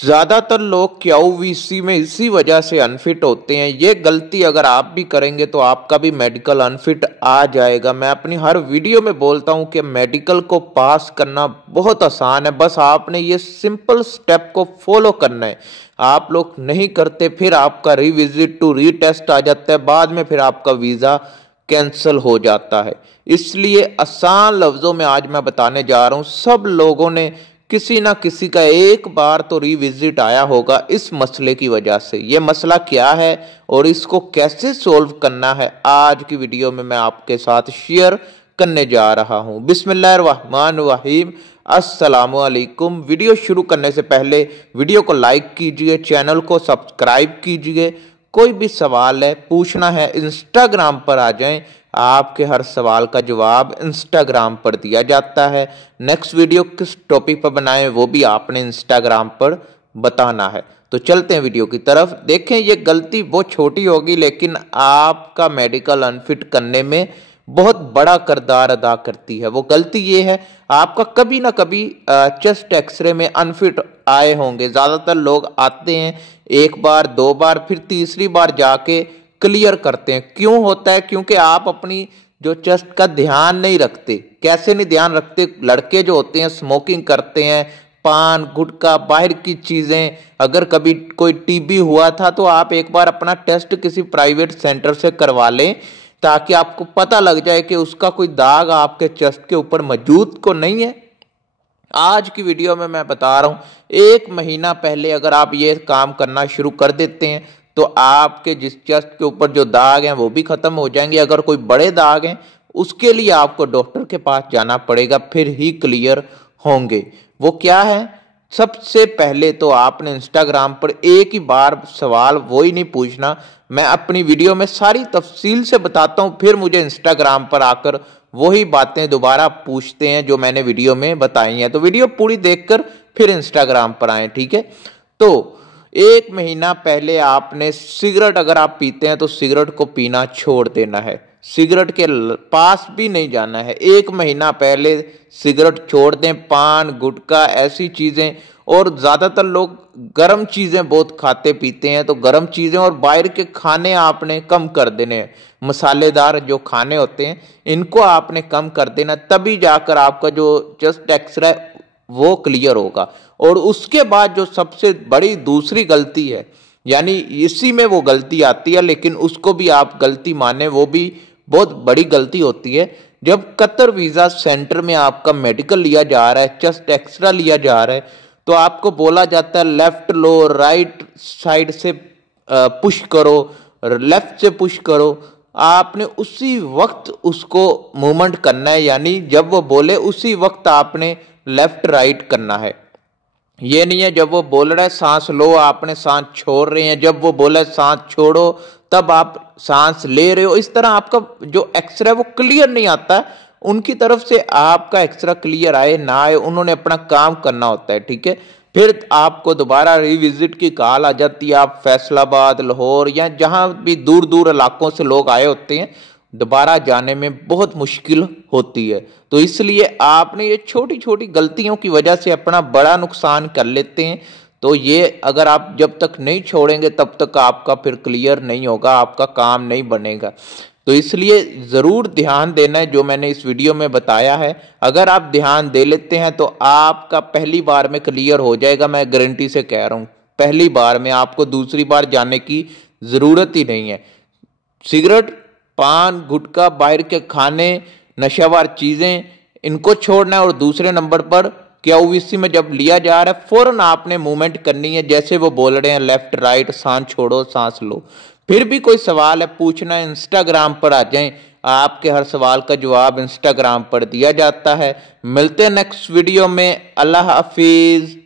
ज़्यादातर लोग क्यूवीसी में इसी वजह से अनफिट होते हैं। ये गलती अगर आप भी करेंगे तो आपका भी मेडिकल अनफिट आ जाएगा। मैं अपनी हर वीडियो में बोलता हूँ कि मेडिकल को पास करना बहुत आसान है, बस आपने ये सिंपल स्टेप को फॉलो करना है। आप लोग नहीं करते, फिर आपका रिविजिट टू रीटेस्ट आ जाता है, बाद में फिर आपका वीज़ा कैंसिल हो जाता है। इसलिए आसान लफ्ज़ों में आज मैं बताने जा रहा हूँ, सब लोगों ने किसी ना किसी का एक बार तो रिविजिट आया होगा इस मसले की वजह से। ये मसला क्या है और इसको कैसे सॉल्व करना है, आज की वीडियो में मैं आपके साथ शेयर करने जा रहा हूं। बिस्मिल्लाहिर्रहमानिर्रहीम, अस्सलामुअलैकुम। वीडियो शुरू करने से पहले वीडियो को लाइक कीजिए, चैनल को सब्सक्राइब कीजिए। कोई भी सवाल है पूछना है इंस्टाग्राम पर आ जाएं, आपके हर सवाल का जवाब इंस्टाग्राम पर दिया जाता है। नेक्स्ट वीडियो किस टॉपिक पर बनाएं वो भी आपने इंस्टाग्राम पर बताना है। तो चलते हैं वीडियो की तरफ। देखें, ये गलती बहुत छोटी होगी लेकिन आपका मेडिकल अनफिट करने में बहुत बड़ा किरदार अदा करती है। वो गलती ये है, आपका कभी ना कभी चेस्ट एक्सरे में अनफिट आए होंगे। ज़्यादातर लोग आते हैं एक बार दो बार, फिर तीसरी बार जाके क्लियर करते हैं। क्यों होता है? क्योंकि आप अपनी जो चेस्ट का ध्यान नहीं रखते। कैसे नहीं ध्यान रखते? लड़के जो होते हैं स्मोकिंग करते हैं, पान गुटखा बाहर की चीज़ें। अगर कभी कोई टीबी हुआ था तो आप एक बार अपना टेस्ट किसी प्राइवेट सेंटर से करवा लें, ताकि आपको पता लग जाए कि उसका कोई दाग आपके चेस्ट के ऊपर मौजूद को नहीं है। आज की वीडियो में मैं बता रहा हूँ, 1 महीना पहले अगर आप ये काम करना शुरू कर देते हैं तो आपके जिस चेस्ट के ऊपर जो दाग हैं वो भी खत्म हो जाएंगे। अगर कोई बड़े दाग हैं उसके लिए आपको डॉक्टर के पास जाना पड़ेगा, फिर ही क्लियर होंगे। वो क्या है? सबसे पहले तो आपने इंस्टाग्राम पर एक ही बार सवाल वो ही नहीं पूछना। मैं अपनी वीडियो में सारी तफसील से बताता हूँ, फिर मुझे इंस्टाग्राम पर आकर वही बातें दोबारा पूछते हैं जो मैंने वीडियो में बताई हैं। तो वीडियो पूरी देखकर फिर इंस्टाग्राम पर आए, ठीक है? तो 1 महीना पहले आपने सिगरेट अगर आप पीते हैं तो सिगरेट को पीना छोड़ देना है, सिगरेट के पास भी नहीं जाना है। 1 महीना पहले सिगरेट छोड़ दें, पान गुटखा ऐसी चीज़ें। और ज़्यादातर लोग गर्म चीज़ें बहुत खाते पीते हैं, तो गर्म चीज़ें और बाहर के खाने आपने कम कर देने हैं। मसालेदार जो खाने होते हैं इनको आपने कम कर देना, तभी जाकर आपका जो चेस्ट एक्सरे वो क्लियर होगा। और उसके बाद जो सबसे बड़ी दूसरी गलती है, यानी इसी में वो गलती आती है लेकिन उसको भी आप गलती माने, वो भी बहुत बड़ी गलती होती है। जब कतर वीज़ा सेंटर में आपका मेडिकल लिया जा रहा है, चेस्ट एक्सरा लिया जा रहा है, तो आपको बोला जाता है लेफ्ट लो, राइट साइड से पुश करो, लेफ्ट से पुश करो। आपने उसी वक्त उसको मूवमेंट करना है, यानी जब वो बोले उसी वक्त आपने लेफ्ट राइट करना है। ये नहीं है जब वो बोल रहा है सांस लो आपने सांस छोड़ रहे हैं, जब वो बोला सांस छोड़ो तब आप सांस ले रहे हो। इस तरह आपका जो एक्सरे वो क्लियर नहीं आता। उनकी तरफ से आपका एक्सरे क्लियर आए ना आए, उन्होंने अपना काम करना होता है, ठीक है? फिर आपको दोबारा रिविजिट की कॉल आ जाती है। आप फैसलाबाद, लाहौर या जहां भी दूर दूर इलाकों से लोग आए होते हैं, दोबारा जाने में बहुत मुश्किल होती है। तो इसलिए आपने ये छोटी छोटी गलतियों की वजह से अपना बड़ा नुकसान कर लेते हैं। तो ये अगर आप जब तक नहीं छोड़ेंगे तब तक आपका फिर क्लियर नहीं होगा, आपका काम नहीं बनेगा। तो इसलिए ज़रूर ध्यान देना है जो मैंने इस वीडियो में बताया है। अगर आप ध्यान दे लेते हैं तो आपका पहली बार में क्लियर हो जाएगा, मैं गारंटी से कह रहा हूँ। पहली बार में आपको दूसरी बार जाने की ज़रूरत ही नहीं है। सिगरेट, पान गुटखा, बाहर के खाने, नशावर चीज़ें, इनको छोड़ना है। और दूसरे नंबर पर क्यूवीसी में जब लिया जा रहा है फौरन आपने मूवमेंट करनी है, जैसे वो बोल रहे हैं लेफ्ट राइट, सांस छोड़ो सांस लो। फिर भी कोई सवाल है पूछना है इंस्टाग्राम पर आ जाएं, आपके हर सवाल का जवाब इंस्टाग्राम पर दिया जाता है। मिलते हैं नेक्स्ट वीडियो में। अल्लाह हाफिज़।